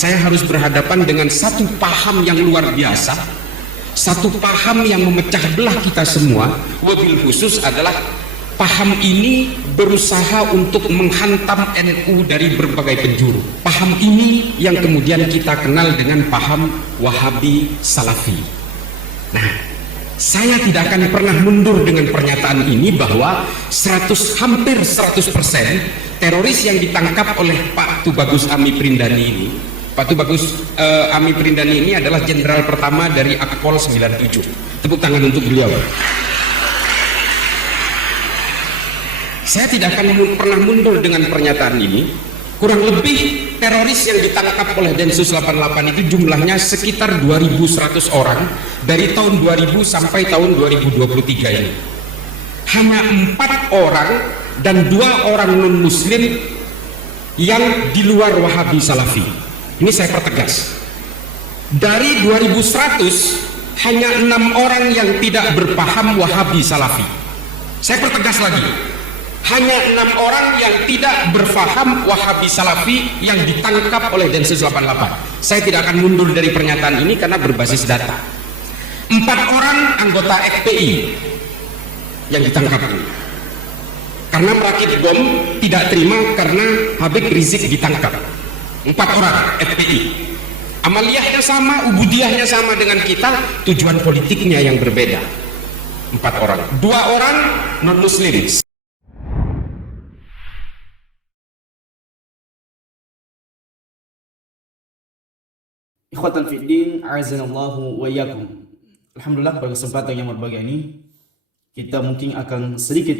saya harus berhadapan dengan satu paham yang luar biasa, satu paham yang memecah belah kita semua. Wabil khusus adalah paham ini berusaha untuk menghantam NU dari berbagai penjuru. Paham ini yang kemudian kita kenal dengan paham Wahabi Salafi. Nah, saya tidak akan pernah mundur dengan pernyataan ini bahwa hampir 100% teroris yang ditangkap oleh Pak Tubagus Ami Prindani ini, Pak Tubagus Ami Prindani ini adalah jenderal pertama dari Akpol 97. Tepuk tangan untuk beliau. Saya tidak akan pernah mundur dengan pernyataan ini. Kurang lebih teroris yang ditangkap oleh Densus 88 itu jumlahnya sekitar 2.100 orang dari tahun 2000 sampai tahun 2023 ini. Hanya 4 orang dan 2 orang non muslim yang di luar Wahabi Salafi. Ini saya pertegas. Dari 2.100 hanya 6 orang yang tidak berpaham Wahabi Salafi. Saya pertegas lagi. Hanya 6 orang yang tidak berfaham Wahabi Salafi yang ditangkap oleh Densus 88. Saya tidak akan mundur dari pernyataan ini karena berbasis data. 4 orang anggota FPI yang ditangkap ini karena merakit bom, tidak terima karena Habib Rizik ditangkap. 4 orang FPI, amaliyahnya sama, ubudiyahnya sama dengan kita, tujuan politiknya yang berbeda. 4 orang, 2 orang non muslim. Ikhwatan fiddin, a'azanallahu wa iyyakum. Alhamdulillah, pada kesempatan yang berbahagia ini kita mungkin akan sedikit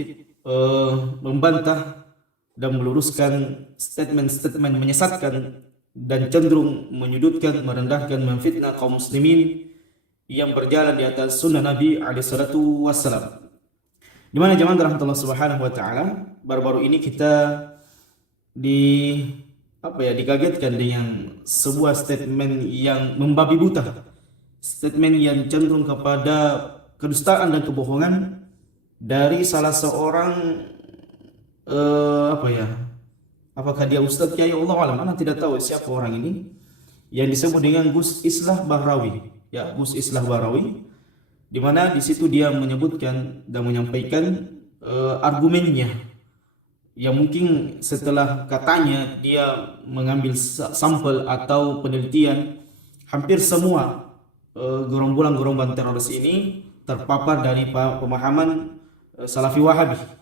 membantah dan meluruskan statement-statement menyesatkan dan cenderung menyudutkan, merendahkan, memfitnah kaum muslimin yang berjalan di atas sunnah Nabi alaihi salatu wassalam. Di mana jemaah rahmatullah subhanahu wa ta'ala, baru-baru ini kita dikagetkan dengan sebuah statement yang membabi buta, statement yang cenderung kepada kedustaan dan kebohongan dari salah seorang apakah dia ustadz kiai, Allah alam, ana tidak tahu siapa orang ini, yang disebut dengan Gus Islah Bahrawi, ya, Gus Islah Bahrawi, di mana di situ dia menyebutkan dan menyampaikan argumennya yang mungkin setelah katanya dia mengambil sampel atau penelitian, hampir semua gerombolan teroris ini terpapar dari pemahaman Salafi Wahabi.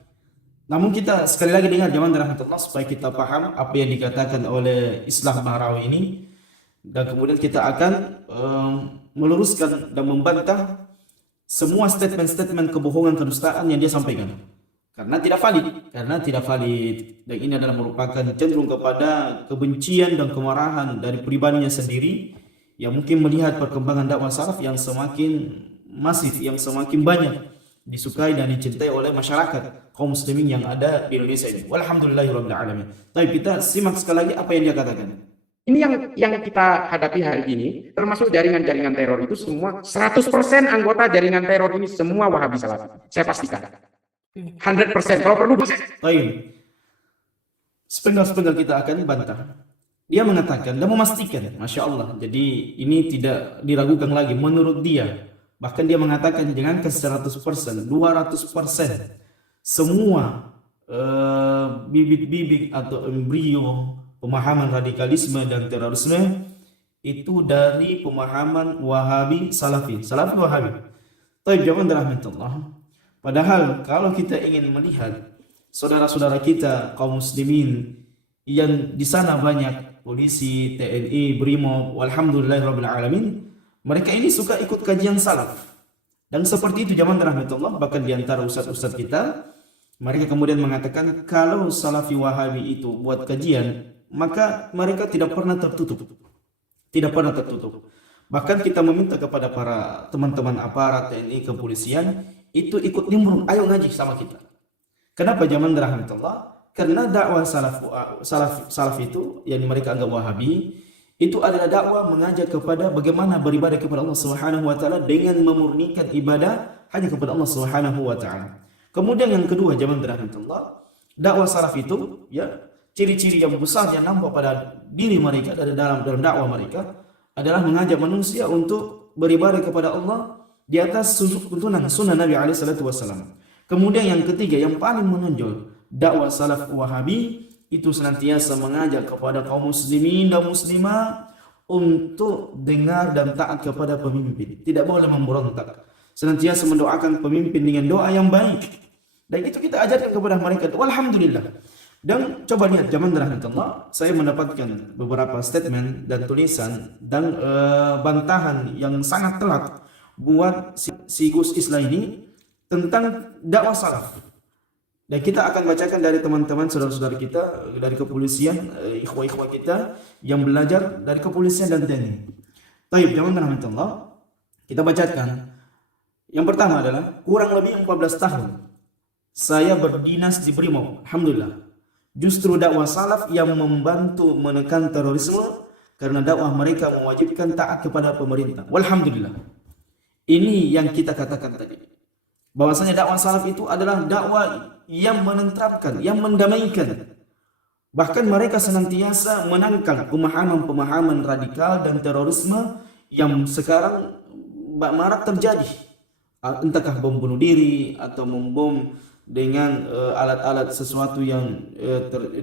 Namun kita sekali lagi dengar jamaah rahmatullah supaya kita paham apa yang dikatakan oleh Islah Bahrawi ini, dan kemudian kita akan meluruskan dan membantah semua statement-statement kebohongan, kedustaan yang dia sampaikan. Karena tidak valid, dan ini adalah merupakan cenderung kepada kebencian dan kemarahan dari pribadinya sendiri yang mungkin melihat perkembangan dakwah salaf yang semakin masif, yang semakin banyak disukai dan dicintai oleh masyarakat kaum muslimin yang ada di Indonesia ini. Walhamdulillahirabbil alamin. Tapi kita simak sekali lagi apa yang dia katakan. Ini yang kita hadapi hari ini, termasuk jaringan-jaringan teror itu semua 100% anggota jaringan teror ini semua Wahabi Salafi. Saya pastikan. 100%, kalau perlu. Baik. Sepenggal-sepenggal kita akan bantah. Dia mengatakan dan memastikan, Masya Allah, jadi ini tidak diragukan lagi menurut dia. Bahkan dia mengatakan jangankan 100%, 200%, semua bibit-bibit atau embrio pemahaman radikalisme dan terorisme itu dari pemahaman Wahabi Salafi, Salafi Wahabi. Tapi jangan rahmatullah. Padahal kalau kita ingin melihat saudara-saudara kita kaum muslimin yang di sana banyak polisi, TNI, BRIMOB, walhamdulillahirabbil alamin, mereka ini suka ikut kajian salaf. Dan seperti itu jamaah rahmatullah, bahkan di antara ustaz-ustaz kita, mereka kemudian mengatakan kalau Salafi Wahabi itu buat kajian, maka mereka tidak pernah tertutup. Tidak pernah tertutup. Bahkan kita meminta kepada para teman-teman aparat TNI, kepolisian itu ikut nimbrung, ayo ngaji sama kita. Kenapa jamaah rahmatullah? Karena dakwah salaf itu yang mereka anggap Wahabi itu adalah dakwah mengajak kepada bagaimana beribadah kepada Allah Subhanahu wa taala dengan memurnikan ibadah hanya kepada Allah Subhanahu wa taala. Kemudian yang kedua jamaah rahmatullah, dakwah salaf itu ya ciri-ciri yang besar yang nampak pada diri mereka dari dalam dakwah mereka adalah mengajak manusia untuk beribadah kepada Allah di atas tuntunan sunnah Nabi SAW. Kemudian yang ketiga yang paling menonjol, dakwah salaf Wahabi itu senantiasa mengajak kepada kaum muslimin dan muslimah untuk dengar dan taat kepada pemimpin. Tidak boleh memberontak. Senantiasa mendoakan pemimpin dengan doa yang baik. Dan itu kita ajarkan kepada mereka. Walhamdulillah. Dan coba lihat zaman rahmatullah, saya mendapatkan beberapa statement dan tulisan dan bantahan yang sangat telat buat si Gus Islah ini tentang dakwah salaf. Dan kita akan bacakan dari teman-teman saudara-saudara kita dari kepolisian, ikhwah-ikhwah kita yang belajar dari kepolisian dan TNI. Taib, zaman rahmatullah, kita bacakan. Yang pertama adalah kurang lebih 14 tahun saya berdinas di Brimob. Alhamdulillah. Justru dakwah salaf yang membantu menekan terorisme karena dakwah mereka mewajibkan taat kepada pemerintah. Walhamdulillah. Ini yang kita katakan tadi. Bahwasanya dakwah salaf itu adalah dakwah yang menentrapkan, yang mendamaikan. Bahkan mereka senantiasa menangkal pemahaman-pemahaman radikal dan terorisme yang sekarang marak terjadi. Entahkah bom bunuh diri atau membom dengan alat-alat sesuatu yang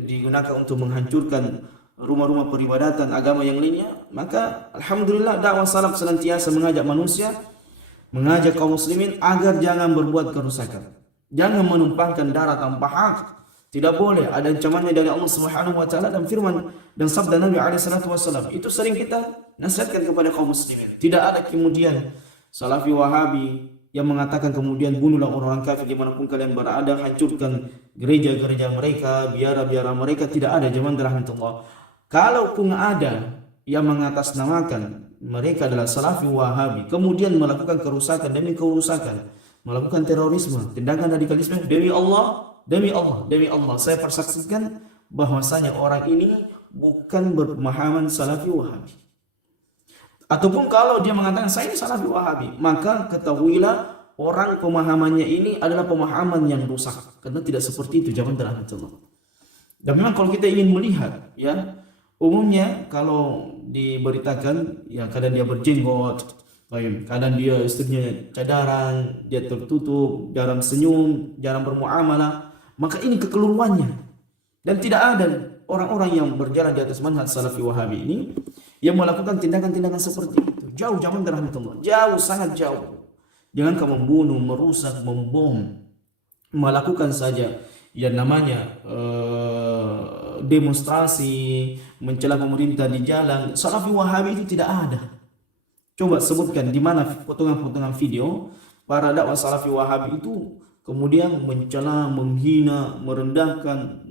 digunakan untuk menghancurkan rumah-rumah peribadatan agama yang lainnya. Maka alhamdulillah dakwah salaf senantiasa mengajak manusia, mengajak kaum muslimin agar jangan berbuat kerusakan, jangan menumpahkan darah tanpa hak. Tidak boleh. Ada ancamannya dari Allah Subhanahu wa taala dan firman dan sabda Nabi alaihi salatu wasallam. Itu sering kita nasihatkan kepada kaum muslimin. Tidak ada kemudian salafi Wahabi yang mengatakan kemudian bunuhlah orang-orang kafir dimanapun kalian berada, hancurkan gereja-gereja mereka, biara-biara mereka. Tidak ada zaman rahmatullah. Kalaupun ada yang mengatasnamakan mereka adalah salafi Wahabi, kemudian melakukan kerusakan demi kerusakan, melakukan terorisme, tindakan radikalisme, demi Allah, saya persaksikan bahwasanya orang ini bukan berpemahaman salafi Wahabi. Ataupun kalau dia mengatakan saya ini salafi Wahabi, maka ketahuilah orang pemahamannya ini adalah pemahaman yang rusak, karena tidak seperti itu zaman rahmatullah. Dan memang kalau kita ingin melihat, ya umumnya kalau diberitakan, ya kadang dia berjenggot, kadang dia istrinya cadaran, dia tertutup, jarang senyum, jarang bermuamalah, maka ini kekeliruannya. Dan tidak ada orang-orang yang berjalan di atas manhaj salafi Wahabi ini yang melakukan tindakan-tindakan seperti itu. Jauh zaman rahmatullah, jauh, sangat jauh. Jangan kamu membunuh, merusak, membom, melakukan saja yang namanya demonstrasi, mencela pemerintah di jalan. Salafi Wahabi itu tidak ada. Coba sebutkan di mana potongan-potongan video para dakwah salafi Wahabi itu kemudian mencela, menghina, merendahkan,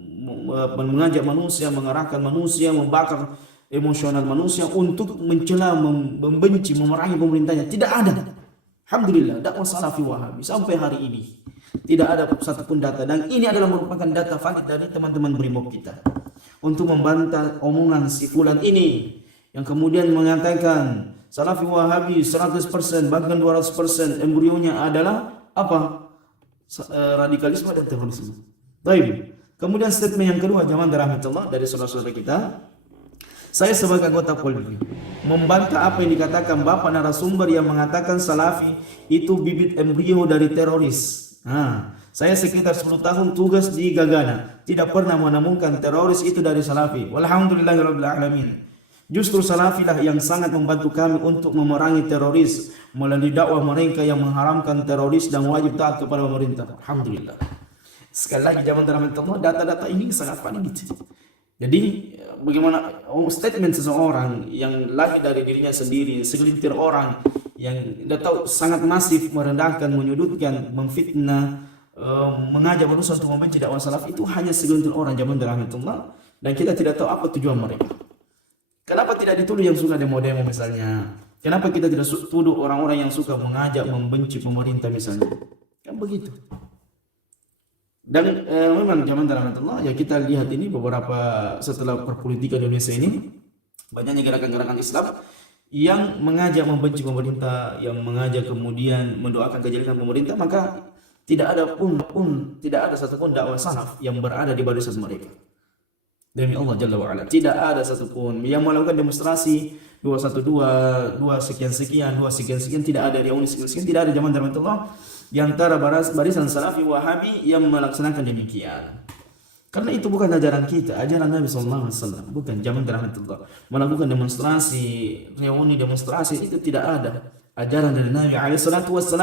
mengajak manusia, mengarahkan manusia, membakar emosional manusia untuk mencela, membenci, memerangi pemerintahnya. Tidak ada. Alhamdulillah dakwah salafi Wahabi sampai hari ini tidak ada satupun data, dan ini adalah merupakan data valid dari teman-teman Brimob kita untuk membantah omongan si fulan ini yang kemudian mengatakan salafi Wahabi 100% bahkan 200% embrionya adalah apa? Radikalisme dan terorisme. Baik. Kemudian statement yang kedua zaman rahmatullah dari saudara-saudara kita. Saya sebagai anggota Polri membantah apa yang dikatakan Bapak narasumber yang mengatakan salafi itu bibit embrio dari teroris. Saya sekitar 10 tahun tugas di Gagana, tidak pernah menemukan teroris itu dari salafi. Walhamdulillahirabbil alamin. Justru salafilah yang sangat membantu kami untuk memerangi teroris melalui dakwah mereka yang mengharamkan teroris dan wajib taat kepada pemerintah. Alhamdulillah. Sekali lagi zaman rahmatullah, data-data ini sangat valid. Jadi bagaimana statement seseorang yang lahir dari dirinya sendiri, segelintir orang yang tidak tahu sangat masif merendahkan, menyudutkan, memfitnah, mengajak manusia untuk membenci dakwah salaf, itu hanya segelintir orang zaman rahmatullah, dan kita tidak tahu apa tujuan mereka. Kenapa tidak dituduh yang suka demo-demo misalnya? Kenapa kita tidak tuduh orang-orang yang suka mengajak membenci pemerintah misalnya? Kan begitu. Dan memang zaman rahmatullah ya kita lihat ini beberapa setelah perpolitikan Indonesia ini banyaknya gerakan-gerakan Islam yang mengajak membenci pemerintah, yang mengajak kemudian mendoakan kejelekan pemerintah, maka tidak ada satupun dakwah salaf yang berada di barisan mereka. Demi Allah Jalla wa'ala, tidak ada satupun yang melakukan demonstrasi 212, 2 sekian-sekian, 2 sekian-sekian, tidak ada reuni sekian-sekian, tidak ada zaman rahmatullah di antara barisan salafi wahabi yang melaksanakan demikian. Karena itu bukan ajaran kita, ajaran Nabi SAW, bukan zaman rahmatullah. Melakukan demonstrasi, reuni demonstrasi, itu tidak ada. Ajaran dari Nabi SAW.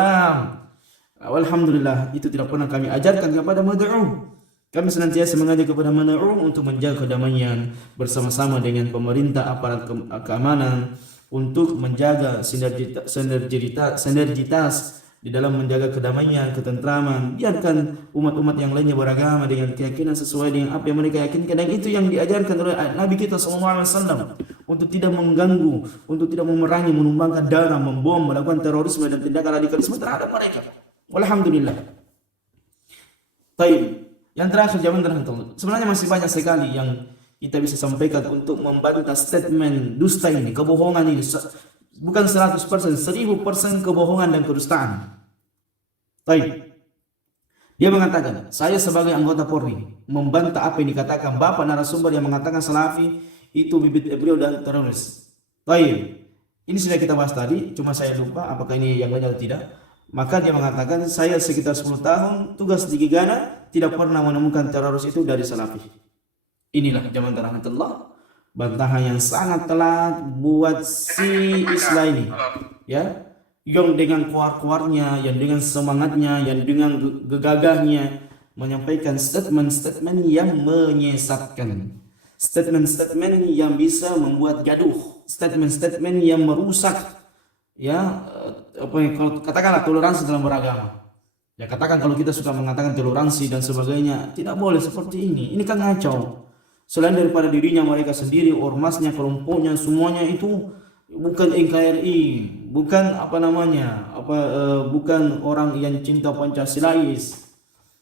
Alhamdulillah, itu tidak pernah kami ajarkan kepada mad'u. Kami senantiasa mengajak kepada mad'u untuk menjaga kedamaian bersama-sama dengan pemerintah, aparat keamanan, untuk menjaga sinergitas di dalam menjaga kedamaian, ketentraman. Biarkan umat-umat yang lainnya beragama dengan keyakinan sesuai dengan apa yang mereka yakinkan, dan itu yang diajarkan oleh Nabi kita SAW, untuk tidak mengganggu, untuk tidak memerangi, menumpangkan darah, membom, melakukan terorisme dan tindakan radikalisme terhadap mereka. Alhamdulillah. Baik. Yang terakhir zaman rahmatullah. Sebenarnya masih banyak sekali yang kita bisa sampaikan untuk membantah statement dusta ini, kebohongan ini. Bukan 100%, 1000% kebohongan dan kedustaan. Baik. Dia mengatakan, saya sebagai anggota Polri membantah apa yang dikatakan Bapak narasumber yang mengatakan Salafi itu bibit embrio dan teroris. Baik. Ini sudah kita bahas tadi, cuma saya lupa apakah ini yang lain atau tidak. Maka dia mengatakan, saya sekitar 10 tahun tugas di Gegana tidak pernah menemukan teroris itu dari Salafi. Inilah zaman rahmatullah, bantahan yang sangat telat buat si Isla ini, ya, yang dengan kuar-kuarnya, yang dengan semangatnya, yang dengan gegagahnya menyampaikan statement-statement yang menyesatkan, statement-statement yang bisa membuat gaduh, statement-statement yang merusak, ya, apa yang katakanlah toleransi dalam beragama. Ya, katakan kalau kita suka mengatakan toleransi dan sebagainya, tidak boleh seperti ini. Ini kan ngacau. Selain daripada dirinya mereka sendiri, ormasnya, kelompoknya, semuanya itu bukan NKRI, bukan bukan orang yang cinta Pancasilais.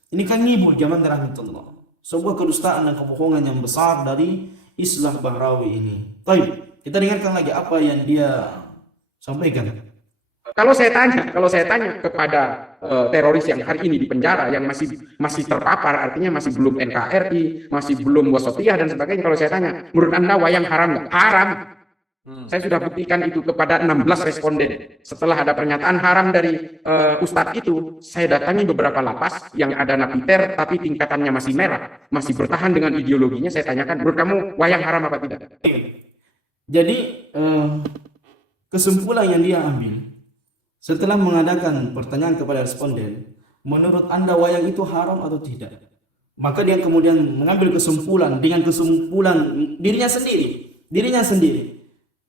Ini kan ngibul zaman rahmatullah. Sebuah kedustaan dan kebohongan yang besar dari Islah Bahrawi ini. Baik, kita dengarkan lagi apa yang dia sampaikan. Kalau saya tanya kepada teroris yang hari ini di penjara, yang masih terpapar, artinya masih belum NKRI, masih belum wasatiyah dan sebagainya, kalau saya tanya, menurut Anda wayang haram nggak? Haram. Saya sudah buktikan itu kepada 16 responden. Setelah ada pernyataan haram dari Ustadz itu, saya datangi beberapa lapas yang ada napiter tapi tingkatannya masih merah, masih bertahan dengan ideologinya. Saya tanyakan, menurut kamu wayang haram apa tidak? Jadi kesimpulan yang dia ambil setelah mengadakan pertanyaan kepada responden, menurut Anda wayang itu haram atau tidak? Maka dia kemudian mengambil kesimpulan dengan kesimpulan dirinya sendiri.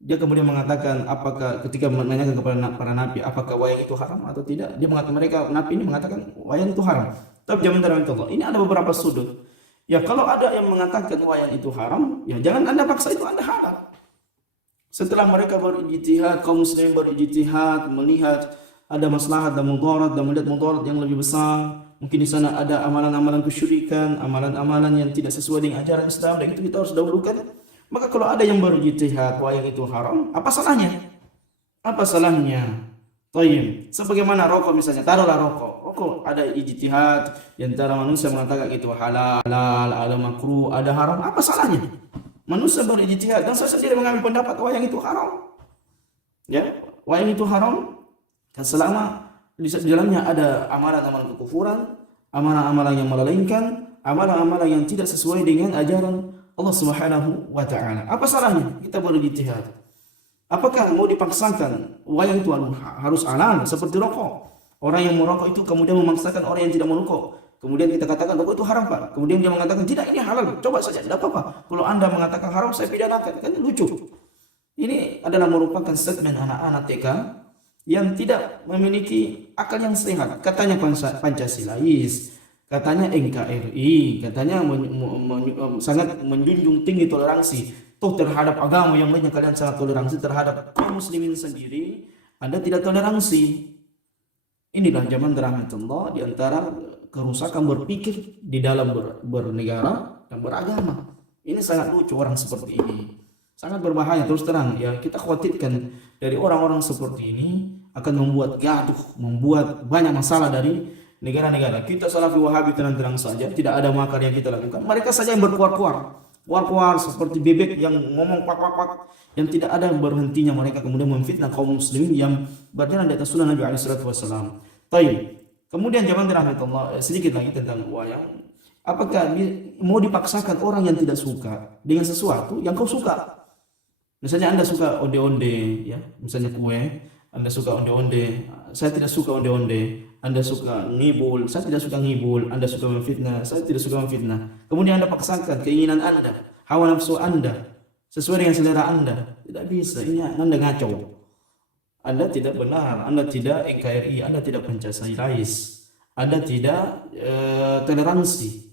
Dia kemudian mengatakan, apakah ketika menanyakan kepada para napi, apakah wayang itu haram atau tidak? Dia mengatakan, napi ini mengatakan wayang itu haram. Tapi zaman rahmatullah, ini ada beberapa sudut. Ya, kalau ada yang mengatakan wayang itu haram, ya jangan Anda paksa itu Anda halal. Setelah mereka berijtihad, kaum muslimin berijtihad, melihat ada maslahat dan mudarat, dan melihat mudarat yang lebih besar, mungkin di sana ada amalan-amalan kesyirikan, amalan-amalan yang tidak sesuai dengan ajaran Islam, dan itu kita harus dahulukan. Maka kalau ada yang berijtihad wayang itu haram, apa salahnya? Apa salahnya? Tayyib. Sebagaimana rokok misalnya, taruhlah rokok ada ijtihad di antara manusia mengatakan itu halal, ada makruh, ada haram, apa salahnya? Manusia berijtihad, dan saya sendiri mengambil pendapat wayang itu haram. Ya, wayang itu haram dan selama di dalamnya ada amalan-amalan kekufuran, amalan-amalan yang melalaikan, amalan-amalan yang tidak sesuai dengan ajaran Allah Subhanahu wa taala. Apa salahnya kita berijtihad? Apakah mau dipaksakan wayang itu harus halal seperti rokok? Orang yang merokok itu kemudian memaksakan orang yang tidak merokok. Kemudian kita katakan rokok itu haram, Pak. Kemudian dia mengatakan tidak, ini halal. Coba saja, tidak apa-apa. Kalau Anda mengatakan haram, saya pidanakan. Kan lucu. Ini adalah merupakan statement anak-anak TK yang tidak memiliki akal yang sehat. Katanya Pancasilais, katanya NKRI, katanya sangat menjunjung tinggi toleransi. Toh terhadap agama yang lainnya kalian sangat toleransi, terhadap kaum muslimin sendiri Anda tidak toleransi. Inilah zaman rahmatullah, di antara kerusakan berpikir di dalam bernegara dan beragama. Ini sangat lucu orang seperti ini. Sangat berbahaya, terus terang ya, kita khawatirkan dari orang-orang seperti ini akan membuat gaduh, membuat banyak masalah dari negara-negara. Kita Salafi Wahabi tenang-tenang saja, tidak ada makar yang kita lakukan. Mereka saja yang berkuar-kuar. war seperti bebek yang ngomong pak, yang tidak ada berhentinya mereka kemudian memfitnah kaum muslimin yang berjalan di atas sunnah Nabi alaihi salatu wasallam. Taib. Kemudian zaman rahmatullah sedikit lagi tentang wayang. Apakah mau dipaksakan orang yang tidak suka dengan sesuatu yang kau suka? Misalnya Anda suka onde-onde, ya, misalnya kue, Anda suka onde-onde, saya tidak suka onde-onde. Anda suka ngibul, saya tidak suka ngibul. Anda suka memfitnah, saya tidak suka memfitnah. Kemudian Anda paksakan keinginan Anda, hawa nafsu Anda, sesuai dengan selera Anda. Tidak bisa, ini Anda ngaco. Anda tidak benar, Anda tidak NKRI, Anda tidak Pancasilais, Anda tidak toleransi.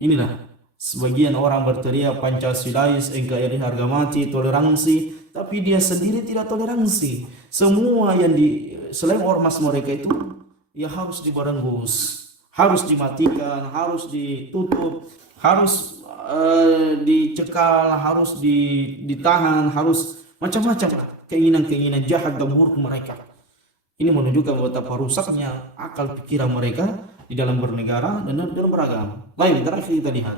Inilah sebagian orang berteriak Pancasilais, NKRI harga mati, toleransi, tapi dia sendiri tidak toleransi. Semua yang selain ormas mereka itu ya harus diberenggus, harus dimatikan, harus ditutup, harus dicekal, harus ditahan, harus macam-macam keinginan-keinginan jahat dan buruk mereka. Ini menunjukkan betapa rusaknya akal pikiran mereka di dalam bernegara dan dalam beragama. Lain terakhir kita lihat.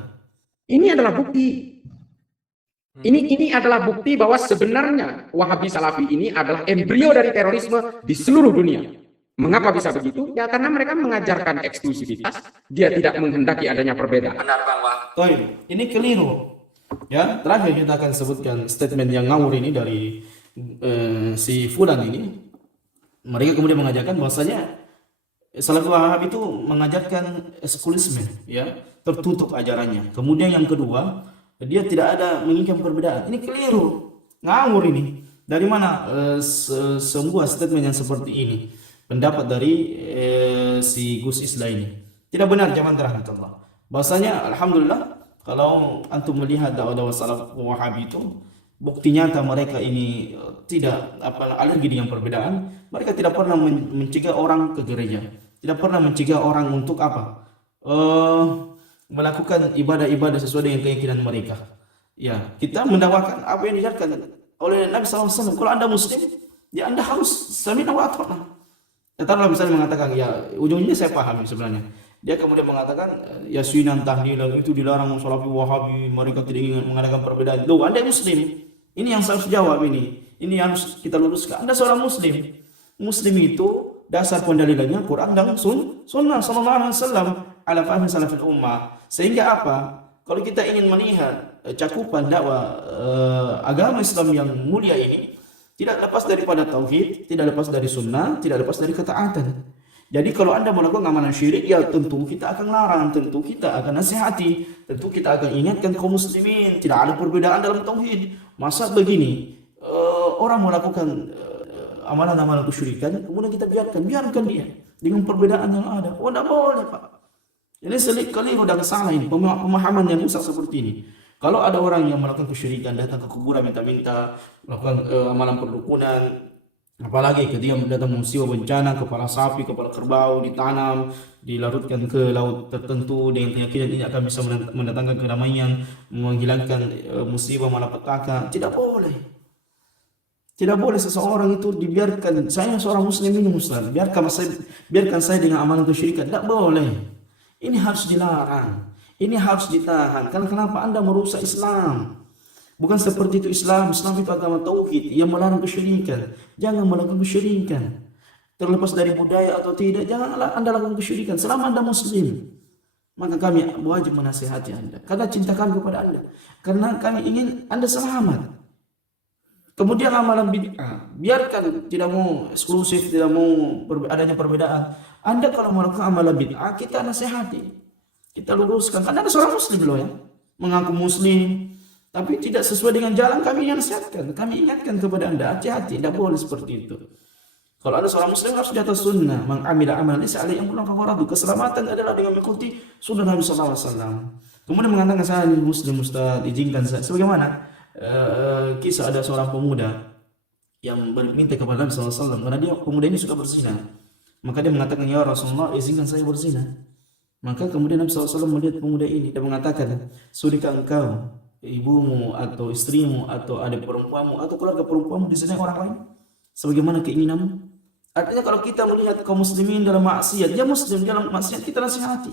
Ini adalah bukti. Ini adalah bukti bahwa sebenarnya Wahabi Salafi ini adalah embrio dari terorisme di seluruh dunia. Mengapa bisa begitu? Ya karena mereka mengajarkan eksklusivitas, dia tidak menghendaki adanya perbedaan. Benar Bang Wah. Ini keliru. Ya, terakhir kita akan sebutkan statement yang ngawur ini dari si Fulan ini. Mereka kemudian mengajarkan bahwasanya Salafi Wahabi itu mengajarkan eksklusisme, ya, tertutup ajarannya. Kemudian yang kedua, dia tidak ada menginginkan perbedaan. Ini keliru, ngawur ini. Dari mana sebuah statement yang seperti ini? Pendapat dari si Gus Islah ini tidak benar zaman rahmatullah. Bahwasanya alhamdulillah kalau antum melihat dakwah salaf Wahabi itu bukti nyata mereka ini tidak alergi dengan perbedaan. Mereka tidak pernah mencegah orang ke gereja, tidak pernah mencegah orang untuk melakukan ibadah-ibadah sesuai dengan keyakinan mereka. Ya, kita mendakwakan apa yang diajarkan oleh Nabi SAW. Kalau Anda Muslim, ya Anda harus sami'na wa ata'na. Taruhlah misalnya mengatakan, ya ujungnya saya pahami sebenarnya. Dia kemudian mengatakan, ya suinan tahlilan itu dilarang Salafi Wahabi, mereka tidak ingin mengadakan perbedaan. Loh, Anda Muslim, ini yang saya harus jawab ini harus kita luruskan. Anda seorang Muslim. Muslim itu dasar pendalilannya Quran dan Sunnah Sallallahu Alaihi Wasallam ala fahmi salafil ummah. Sehingga apa? Kalau kita ingin melihat cakupan dakwah agama Islam yang mulia ini, tidak lepas daripada tauhid, tidak lepas dari sunnah, tidak lepas dari ketaatan. Jadi kalau Anda melakukan amalan syirik, ya tentu kita akan larang, tentu kita akan nasihati, tentu kita akan ingatkan kaum muslimin, tidak ada perbedaan dalam tauhid. Masa begini, orang melakukan amalan-amalan kesyirikan, kemudian kita biarkan dia dengan perbedaan yang ada. Oh, tidak boleh, Pak. Ini keliru dan salah ini, pemahaman yang rusak seperti ini. Kalau ada orang yang melakukan kesyirikan, datang ke kuburan minta-minta, melakukan amalan perdukunan, apalagi ketika datang musibah bencana, kepala sapi, kepala kerbau ditanam, dilarutkan ke laut tertentu dengan keyakinan ini akan bisa mendatangkan kedamaian, menghilangkan musibah malapetaka. Tidak boleh. Tidak boleh seseorang itu dibiarkan, saya seorang muslim ini Ustaz, biarkan saya dengan amalan kesyirikan. Tidak boleh. Ini harus dilarang. Ini harus ditahan. Karena kenapa Anda merusak Islam? Bukan seperti itu Islam. Islam itu agama tauhid yang melarang kesyirikan. Jangan melakukan kesyirikan. Terlepas dari budaya atau tidak, janganlah Anda lakukan kesyirikan selama Anda Muslim. Maka kami wajib menasihati Anda. Karena cinta kami kepada Anda. Karena kami ingin Anda selamat. Kemudian amalan bid'ah, biarkan, tidak mau eksklusif, tidak mau adanya perbedaan. Anda kalau melakukan amalan bid'ah, kita nasihati. Kita luruskan, karena ada seorang muslim loh ya, mengaku muslim, tapi tidak sesuai dengan jalan, kami nasihatkan, kami ingatkan kepada Anda, hati-hati, tidak boleh seperti itu. Kalau ada seorang muslim harus di atas sunnah, mengamila amalan laysa alaihi amruna fahuwa. Keselamatan adalah dengan mengikuti sunnah Nabi sallallahu alaihi wasallam. Kemudian mengatakan saya muslim Ustaz, izinkan saya. Sebagaimana kisah ada seorang pemuda yang berminta kepada Nabi sallallahu alaihi wasallam karena dia pemuda ini suka berzina. Maka dia mengatakan, ya Rasulullah, izinkan saya berzina. Maka kemudian Nabi SAW melihat pemuda ini dan mengatakan, sudahkah engkau, ibumu atau istrimu atau adik perempuanmu atau keluarga perempuanmu dizinai orang lain sebagaimana keinginanmu? Artinya kalau kita melihat kaum muslimin dalam maksiat, dia muslim dalam maksiat, kita nasihati.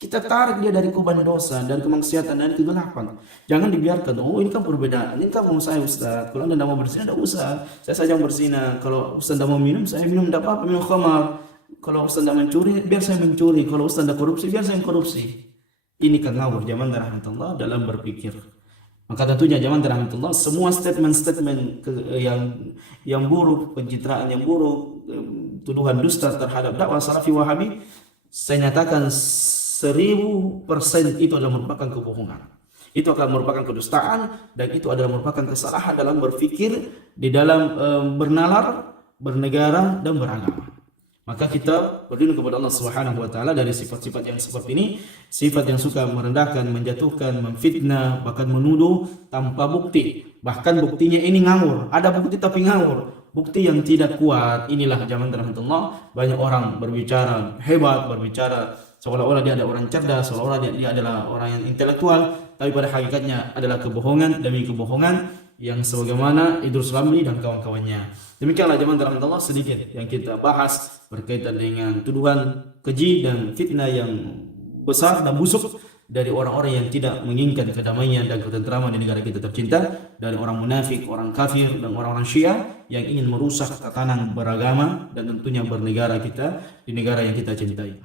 Kita tarik dia dari kuban dosa, dari kemaksiatan, dari kegelapan. Jangan dibiarkan, oh ini kan perbedaan, ini kan mau saya Ustaz. Kalau anda tidak mau berzina, tidak usah. Saya saja yang berzina. Kalau Ustaz tidak mau minum, saya minum, tidak apa-apa, minum khamar. Kalau Ustaz tidak mencuri, biar saya mencuri. Kalau Ustaz tidak korupsi, biar saya korupsi. Ini kan ngawur zaman rahmatullah dalam berpikir. Maka tentunya zaman rahmatullah semua statement-statement yang buruk, pencitraan yang buruk, tuduhan dusta terhadap dakwah salafi wahabi, saya nyatakan 1000% itu adalah merupakan kebohongan. Itu akan merupakan kedustaan dan itu adalah merupakan kesalahan dalam berpikir, di dalam bernalar, bernegara dan beragama. Maka kita berlindung kepada Allah Subhanahu wa taala dari sifat-sifat yang seperti ini, sifat yang suka merendahkan, menjatuhkan, memfitnah, bahkan menuduh tanpa bukti. Bahkan buktinya ini ngawur, ada bukti tapi ngawur. Bukti yang tidak kuat. Inilah zaman rahmatullah, banyak orang berbicara hebat, berbicara seolah-olah dia ada orang cerdas, seolah-olah dia adalah orang yang intelektual, tapi pada hakikatnya adalah kebohongan demi kebohongan yang sebagaimana Idrus Ramli dan kawan-kawannya. Demikianlah zaman rahmatullah sedikit yang kita bahas berkaitan dengan tuduhan keji dan fitnah yang besar dan busuk dari orang-orang yang tidak menginginkan kedamaian dan ketentraman di negara kita tercinta, dari orang munafik, orang kafir, dan orang-orang Syiah yang ingin merusak tatanan beragama dan tentunya bernegara kita di negara yang kita cintai.